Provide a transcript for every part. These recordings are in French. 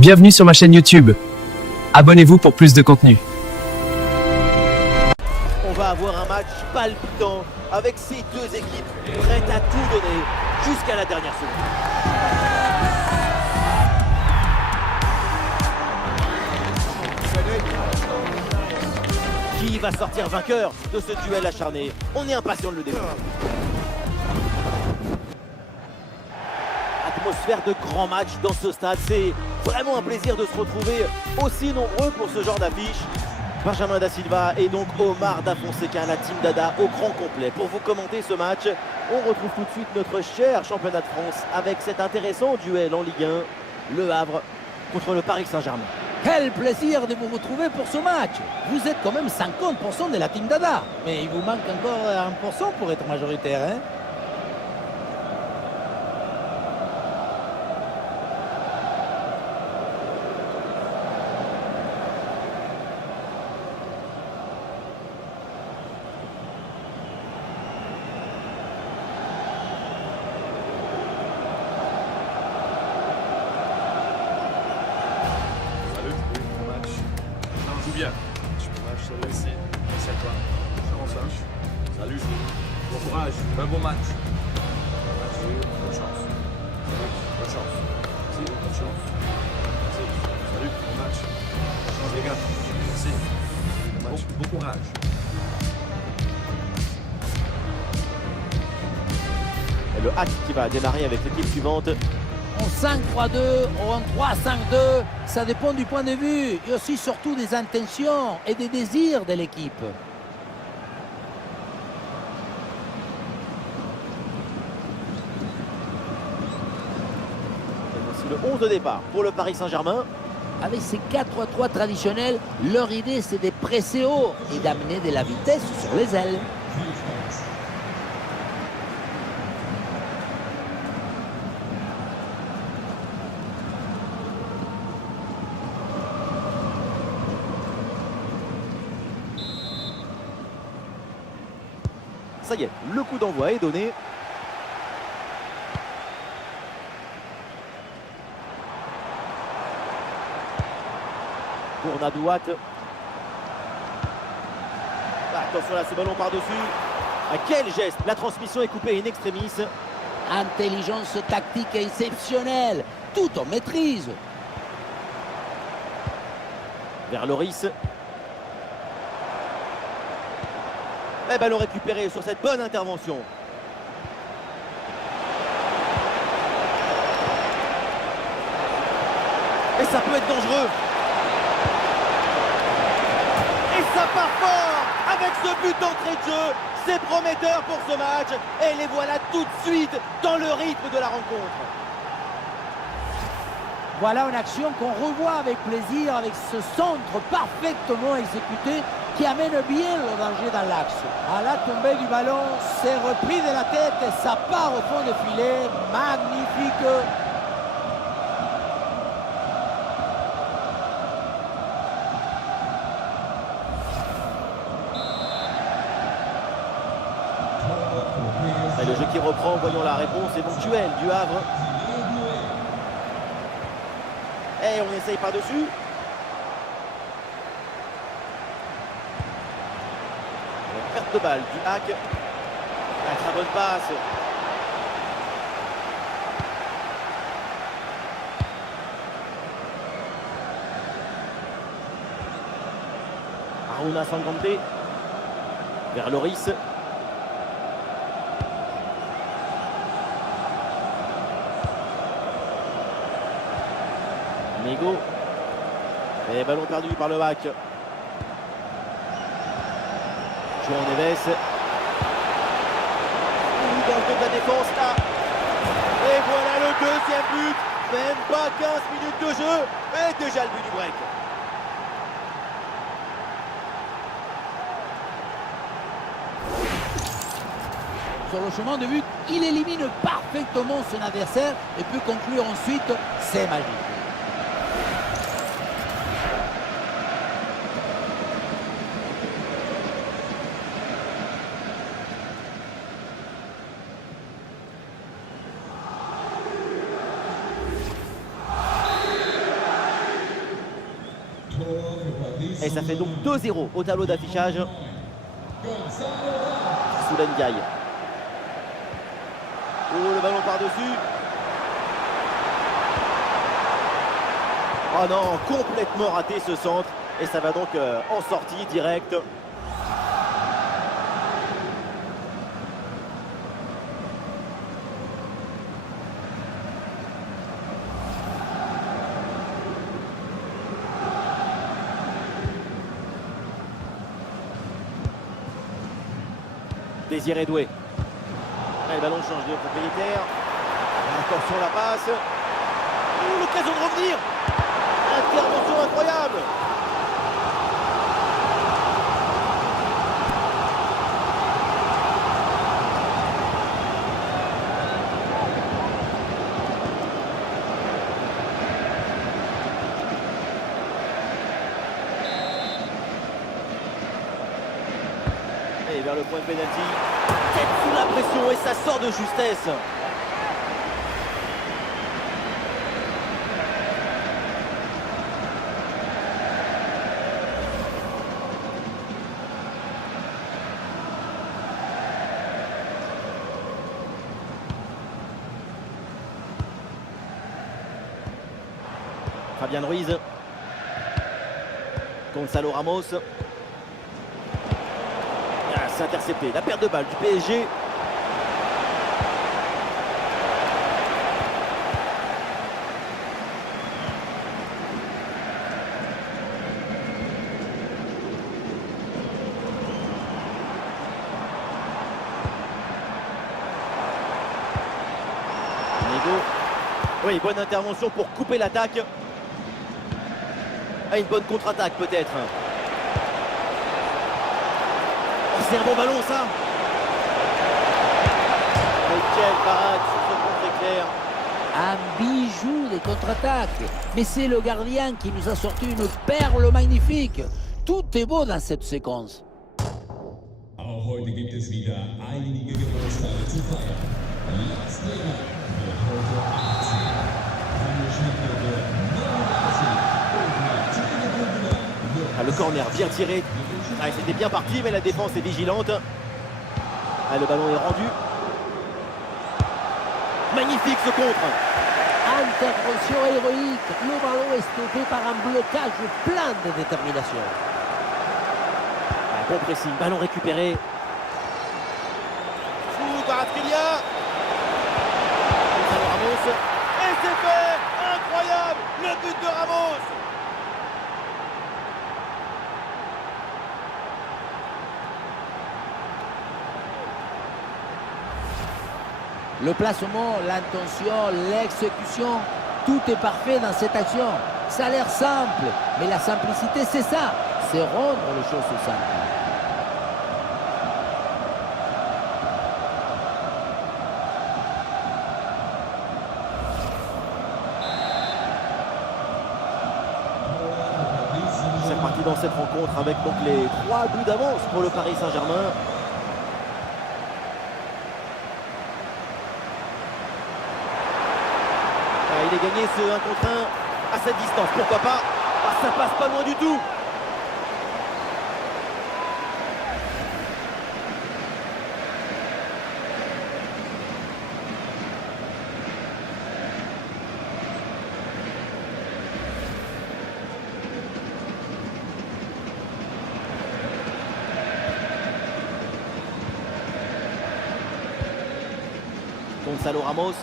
Bienvenue sur ma chaîne YouTube. Abonnez-vous pour plus de contenu. On va avoir un match palpitant avec ces deux équipes prêtes à tout donner jusqu'à la dernière seconde. Qui va sortir vainqueur de ce duel acharné? On est impatient de le découvrir. Atmosphère de grand match dans ce stade, c'est vraiment un plaisir de se retrouver aussi nombreux pour ce genre d'affiche. Benjamin Da Silva et donc Omar Da Fonseca, la team Dada au grand complet. Pour vous commenter ce match, on retrouve tout de suite notre cher championnat de France avec cet intéressant duel en Ligue 1, Le Havre contre le Paris Saint-Germain. Quel plaisir de vous retrouver pour ce match. Vous êtes quand même 50% de la team Dada, mais il vous manque encore 1% pour être majoritaire, hein? Joue bien. Bon match, salut. Merci à toi. Comment ça? Salut, bon courage. Un bon match. Bonne chance. Bonne chance. Merci, bonne chance. Merci. Salut, bon match. Chance les gars. Merci. Bon match. Bon courage. Et le hack qui va démarrer avec l'équipe suivante. En 5-3-2 ou en 3-5-2, ça dépend du point de vue et aussi surtout des intentions et des désirs de l'équipe. Voici le 11 de départ pour le Paris Saint-Germain. Avec ces 4-3 traditionnels, leur idée c'est de presser haut et d'amener de la vitesse sur les ailes. Ça y est, le coup d'envoi est donné. Pour Nadouat. Attention là, ce ballon par-dessus. Ah, quel geste! La transmission est coupée in extremis. Intelligence tactique exceptionnelle, tout en maîtrise. Vers Loris. Et ballon récupéré sur cette bonne intervention. Et ça peut être dangereux. Et ça part fort avec ce but d'entrée de jeu. C'est prometteur pour ce match. Et les voilà tout de suite dans le rythme de la rencontre. Voilà une action qu'on revoit avec plaisir, avec ce centre parfaitement exécuté qui amène bien le danger dans l'axe. À la tombée du ballon, c'est repris de la tête et ça part au fond du filet. Magnifique! Et le jeu qui reprend, voyons la réponse éventuelle du Havre. Et on essaye par-dessus. Perte de balle du hack. La très bonne passe. Aruna Sangante. Vers Loris. Nego. Et ballon perdu par le hack. João Neves. Dans le dos de la défense là. Et voilà le deuxième but. Même pas 15 minutes de jeu. Et déjà le but du break. Sur le chemin de but, il élimine parfaitement son adversaire et peut conclure ensuite, c'est magique. Et ça fait donc 2-0 au tableau d'affichage. Soulen Gaï. Oh, le ballon par-dessus. Oh non, complètement raté ce centre. Et ça va donc en sortie directe. Désiré Doué. Ah, le ballon change de propriétaire. Attention la passe. Oh, l'occasion de revenir. Intervention incroyable. Et vers le point de pénalty. Tête sous la pression et ça sort de justesse. Fabian Ruiz. Gonzalo Ramos. Ah, c'est intercepté. La perte de balle du PSG. Oui, bonne intervention pour couper l'attaque. Ah, une bonne contre-attaque peut-être. Oh, c'est un bon ballon ça. Mais quelle parade sur ce contre-éclair. Un bijou des contre-attaques. Mais c'est le gardien qui nous a sorti une perle magnifique. Tout est beau dans cette séquence. Auch heute gibt es wieder einige Geburtstage zu feiern. Last Day, der heute 18. Ah, le corner bien tiré. Ah, c'était bien parti, mais la défense est vigilante. Ah, le ballon est rendu. Magnifique ce contre. Intervention héroïque. Le ballon est stoppé par un blocage plein de détermination. Ah, bon pressing, ballon récupéré. Fou, Kvaratskhelia. Ramos. Et c'est fait. Incroyable. Le but de Ramos. Le placement, l'intention, l'exécution, tout est parfait dans cette action. Ça a l'air simple, mais la simplicité, c'est ça. C'est rendre les choses simples. C'est reparti dans cette rencontre avec donc les 3 buts d'avance pour le Paris Saint-Germain. Il est gagné ce 1 contre 1 à cette distance, pourquoi pas. Ah, ça passe pas loin du tout. Gonzalo Ramos.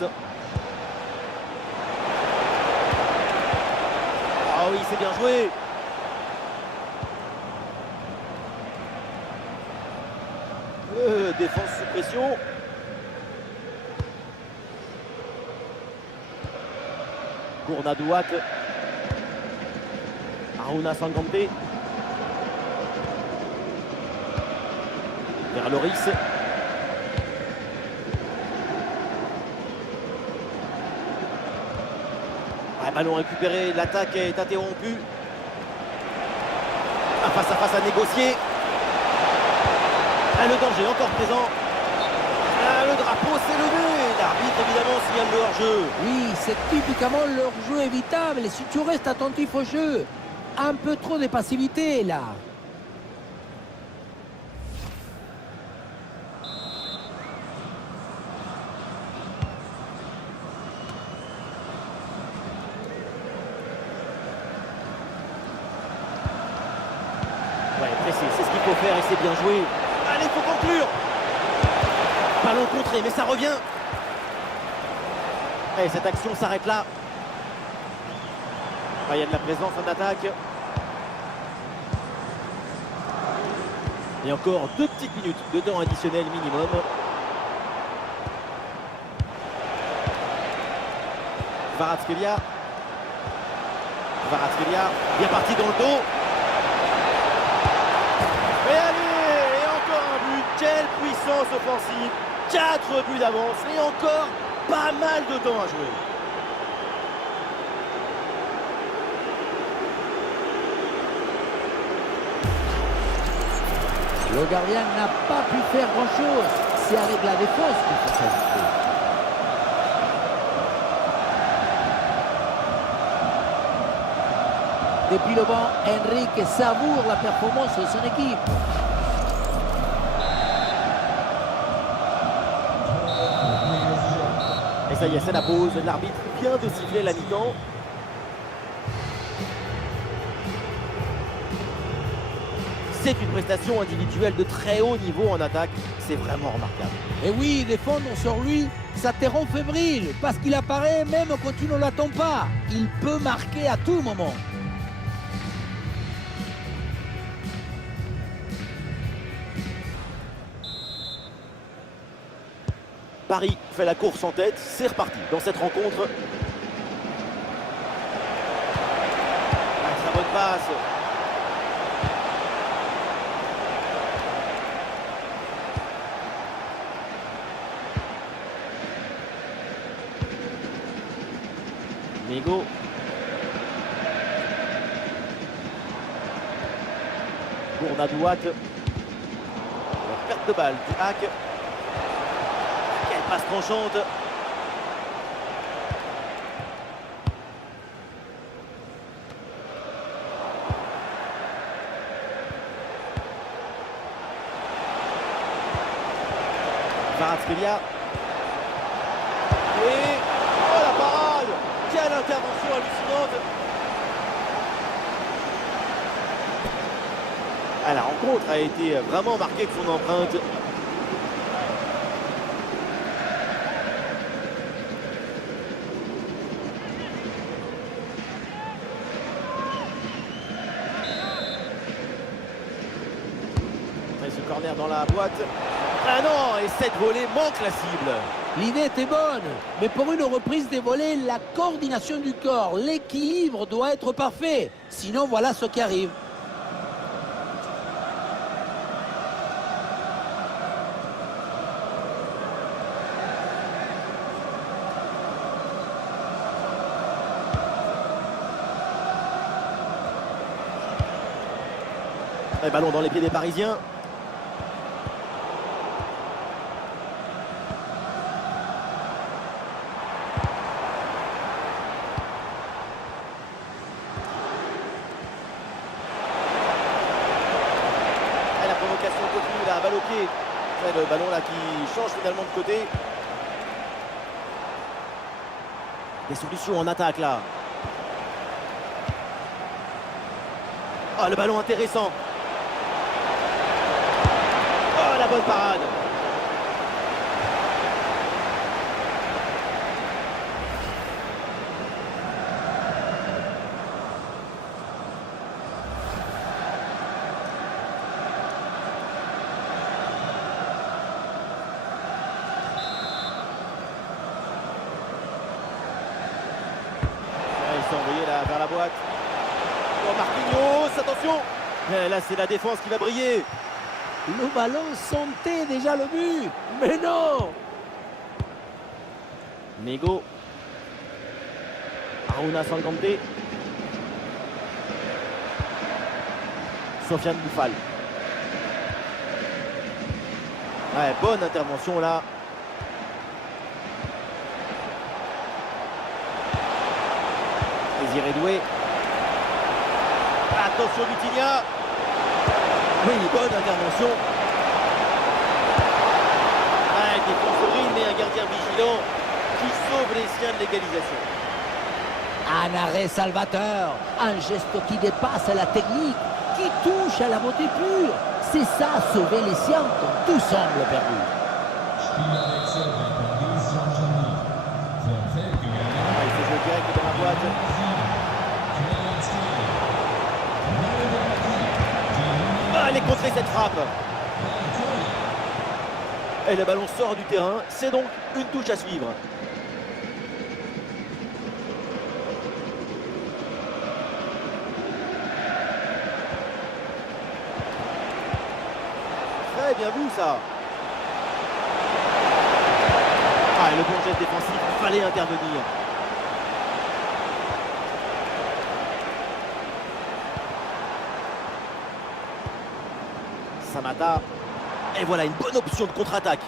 Ah oui, c'est bien joué. Défense sous pression. Gournadouat. Aruna Sangante. Vers Loris. Ballon récupéré, l'attaque est interrompue. Un face à face à négocier. Ah, le danger encore présent. Ah, le drapeau s'est levé. L'arbitre évidemment signale le hors-jeu. Oui, c'est typiquement leur jeu évitable. Et si tu restes attentif au jeu, Un peu trop de passivité là. Ouais, pressé, c'est ce qu'il faut faire et c'est bien joué. Allez, il faut conclure. Ballon contré, mais ça revient. Et cette action s'arrête là. Ah, il y a de la présence en attaque. Et encore 2 petites minutes de temps additionnel minimum. Kvaratskhelia. Kvaratskhelia, bien parti dans le dos. Et allez, et encore un but. Quelle puissance offensive. 4 buts d'avance et encore pas mal de temps à jouer. Le gardien n'a pas pu faire grand-chose. C'est avec la défense qu'il faut s'ajuster. Depuis le banc, Enrique savoure la performance de son équipe. Et ça y est, c'est la pause. L'arbitre vient de siffler la mi-temps. C'est une prestation individuelle de très haut niveau en attaque. C'est vraiment remarquable. Et oui, défendre sur lui, ça te rend fébrile. Parce qu'il apparaît même quand tu ne l'attends pas. Il peut marquer à tout moment. Paris fait la course en tête. C'est reparti dans cette rencontre. Ah, très bonne passe. Migo. Bournadouate. La perte de balle du hack. Quelle passe tranchante. Kvaratskhelia. Et oh la parade! Quelle intervention hallucinante! Ah, la rencontre a été vraiment marquée de son empreinte. Et ce corner dans la boîte. Ah non, et cette volée manque la cible. L'idée était bonne, mais pour une reprise des volets, la coordination du corps, l'équilibre doit être parfait. Sinon, voilà ce qui arrive. Et ballon dans les pieds des Parisiens. Et la provocation continue là, balle au pied. C'est le ballon là qui change finalement de côté. Des solutions en attaque là. Oh, le ballon intéressant. Oh, la bonne parade. Ils sont envoyés là vers la boîte. Oh, Marquinhos, attention. Et là, c'est la défense qui va briller. Le ballon sentait déjà le but. Mais non! Nego. Aruna Sangante. Sofiane Bouffal. Ouais, bonne intervention là. Désiré Doué. Attention Vitinha. Oui, bonne intervention. Défense mais un gardien vigilant qui sauve les siens de l'égalisation. Un arrêt salvateur, un geste qui dépasse la technique, qui touche à la beauté pure. C'est ça, sauver les siens quand tout semble perdu. Spielerwechsel bei Paris Saint-Germain. Vom Feld gegangen. Il se joue direct dans la boîte. Allez contrer cette frappe. Et le ballon sort du terrain. C'est donc une touche à suivre. Très bien vu ça. Ah, et le bon geste défensif, il fallait intervenir. Samata. Et voilà une bonne option de contre-attaque.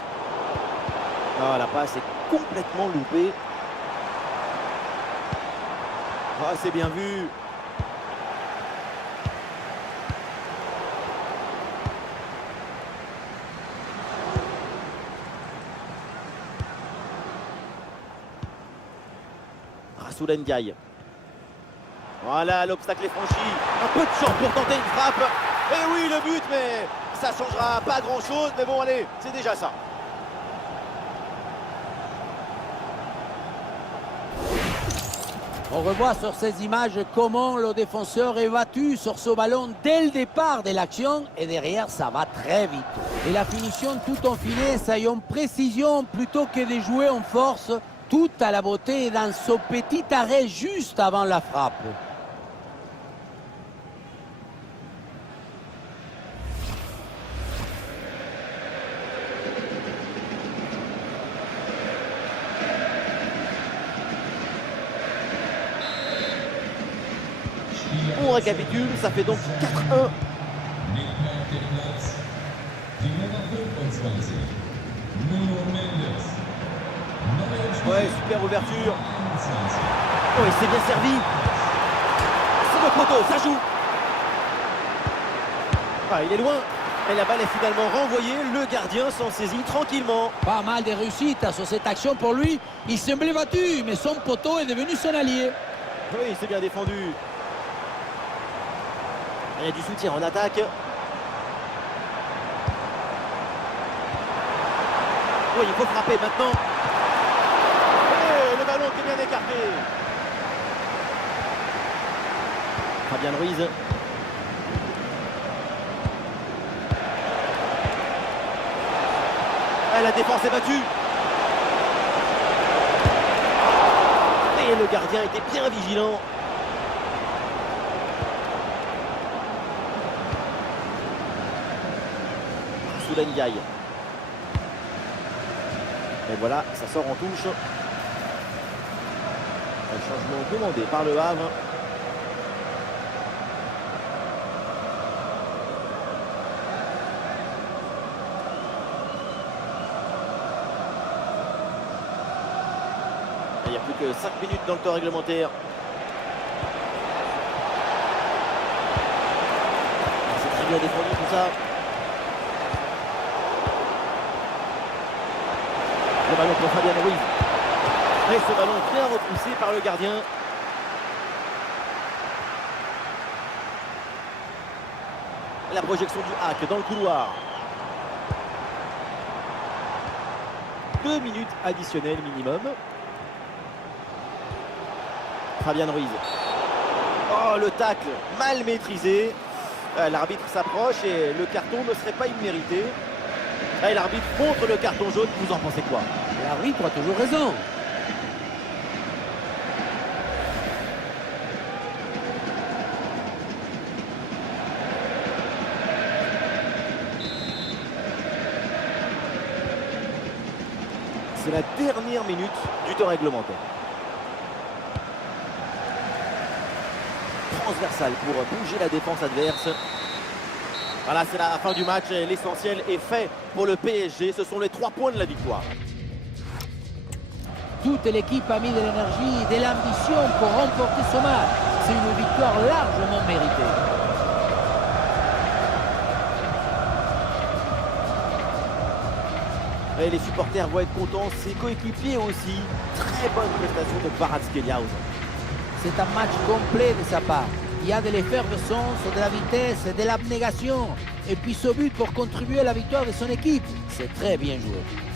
Ah, la passe est complètement loupée. Ah, c'est bien vu. Rassoul Ndiaye. Voilà, l'obstacle est franchi. Un peu de chance pour tenter une frappe. Et oui, le but, mais ça changera pas grand-chose. Mais bon, allez, c'est déjà ça. On revoit sur ces images comment le défenseur est battu sur ce ballon dès le départ de l'action et derrière ça va très vite. Et la finition tout en finesse a une précision plutôt que de jouer en force, tout à la beauté dans ce petit arrêt juste avant la frappe. On récapitule, ça fait donc 4-1. Ouais, super ouverture. Oh, il s'est bien servi. C'est le poteau, ça joue. Ah, il est loin. Et la balle est finalement renvoyée. Le gardien s'en saisit tranquillement. Pas mal de réussite sur cette action pour lui. Il semblait battu, mais son poteau est devenu son allié. Oui, c'est bien défendu. Il y a du soutien en attaque. Oui, il faut frapper maintenant. Et le ballon qui est bien écarté. Fabien Ruiz. Et la défense est battue. Et le gardien était bien vigilant. Ndiaye. Et voilà, ça sort en touche. Un changement demandé par le Havre. Il n'y a plus que 5 minutes dans le temps réglementaire. C'est très bien défendu tout ça. Le ballon pour Fabien Ruiz. Et ce ballon bien repoussé par le gardien. La projection du hack dans le couloir. 2 minutes additionnelles minimum. Fabien Ruiz. Oh, le tacle mal maîtrisé. L'arbitre s'approche et le carton ne serait pas immérité. Et l'arbitre contre le carton jaune, vous en pensez quoi? L'arbitre a toujours raison. C'est la dernière minute du temps réglementaire. Transversal pour bouger la défense adverse. Voilà, c'est la fin du match et l'essentiel est fait pour le PSG. Ce sont les 3 points de la victoire. Toute l'équipe a mis de l'énergie et de l'ambition pour remporter ce match. C'est une victoire largement méritée. Et les supporters vont être contents, ses coéquipiers aussi. Très bonne prestation de Kvaratskhelia aujourd'hui. C'est un match complet de sa part. Il y a de l'effervescence, de la vitesse, de l'abnégation. Et puis ce but pour contribuer à la victoire de son équipe. C'est très bien joué.